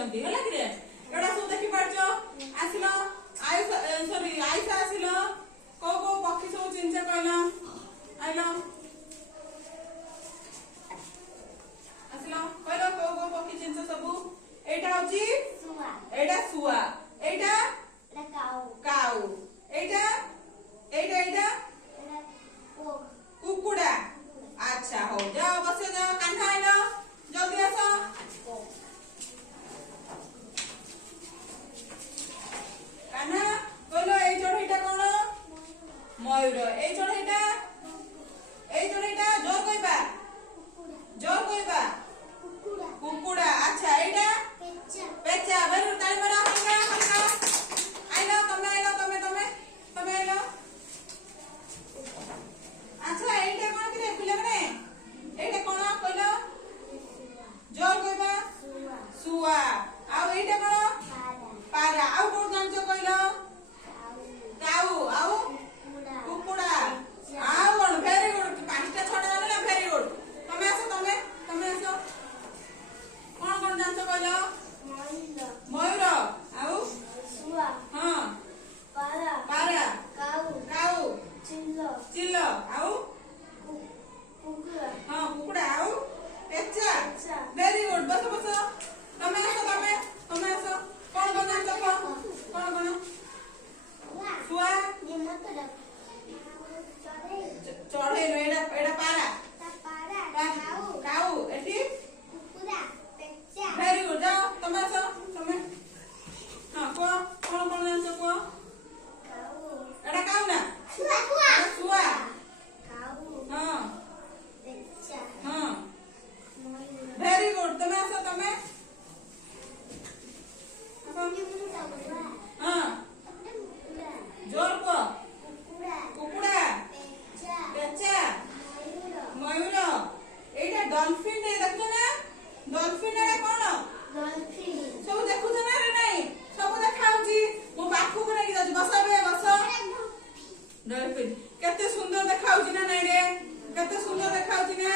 କରିଛନ୍ତି ହେଲା କି ରେ ଏଟା ସବୁ ଦେଖି ପାରୁଛ ଆସିଲ ଆୟୁଷ ସରି ଆୟୁଷ ଆସିଲ କୋଉ ପକ୍ଷୀ ସବୁ ଚିହ୍ନିଛ କହିଲ ଆଇଲ ଆସିଲ କହିଲ କୋଉ ପକ୍ଷୀ ଚିହ୍ନିଛ ସବୁ ଏଇଟା ହଉଛି ଏଇଟା ଶୁଆ ଏଇଟା କାଉ ଏଇଟା ଏଇଟା ଏଇଟା କୁକୁଡ଼ା ଆଚ୍ଛା ହଉ ଯାଅ ବସ ଯାଅ କାହ୍ନା ଆଇଲ ଜଲ୍ଦି ଆସ କାହ୍ନା କହିଲ ଏଇ ଚଢେଇଟା କଣ ମୟୂର ଏଇ ଚଢେଇଟା ଜୋର କହିବା କୁକୁଡ଼ା ଆଚ୍ଛା ଏଇଟା ପେଚା ବେରୁ ତାଳି ମାର ହଲକା ଆଇଲ ତମେ ଆଇଲ ଆଚ୍ଛା ଏଇଟା କଣ କି ରେ ପିଲାମାନେ ଏଇଟା କଣ କହିଲ ଜୋର କହିବା ଶୁଆ ଆଉ ଏଇଟା କଣ ପାରା ଆଉ କୋଉ ଜାଣିଛ କହିଲ କାଉ ଆଉ କୁକୁଡ଼ା ଆଉ କଣ ଭେରି ଗୁଡ ପାଞ୍ଚଟା ଛଅଟା ହେଲା ଭେରି ଗୁଡ ତମେ ଆସ କଣ ଜାଣିଛ କହିଲ ମୟୂର ଆଉ ହଁ ପାରା କାଉ ଚିଲ ଆଉ ହଁ କୁକୁଡ଼ା ଆଉ ପେଚା ଭେରି ଗୁଡ ବସ ତମେ ଆସ କଣ ଜାଣିଛ କଣ ଶୁଆ ଚଢେଇ ଏଇଟା ପାରା କାଉ ଏଠି ଭେରି ଗୁଡ ଯାଅ ତମେ ଆସ ହଁ କୁହ କଣ ଜାଣିଛ କୁହ ଏଇଟା କାଉ ନା ଶୁଆ ହଁ ଭେରି ଗୁଡ ତମେ ଆସ ହଁ ଜୋର କୁହ କୁକୁଡ଼ା ପେଚା ମୟୂର ଏଇଟା ଡଲଫିନ ଦେଖୁଛ ନା ଡଲଫିନ ଏଇଟା କଣ ସବୁ ଦେଖୁଛ ନା ରେ ନାଇଁ ସବୁ ଦେଖାଯାଉଛି ମୋ ପାଖକୁ ନେଇକି ଯାଉଛି ବସ ଡଲଫିନ କେତେ ସୁନ୍ଦର ଦେଖାଯାଉଛି ନା ନାଇଁ ରେ କେତେ ସୁନ୍ଦର ଦେଖାଯାଉଛି ନା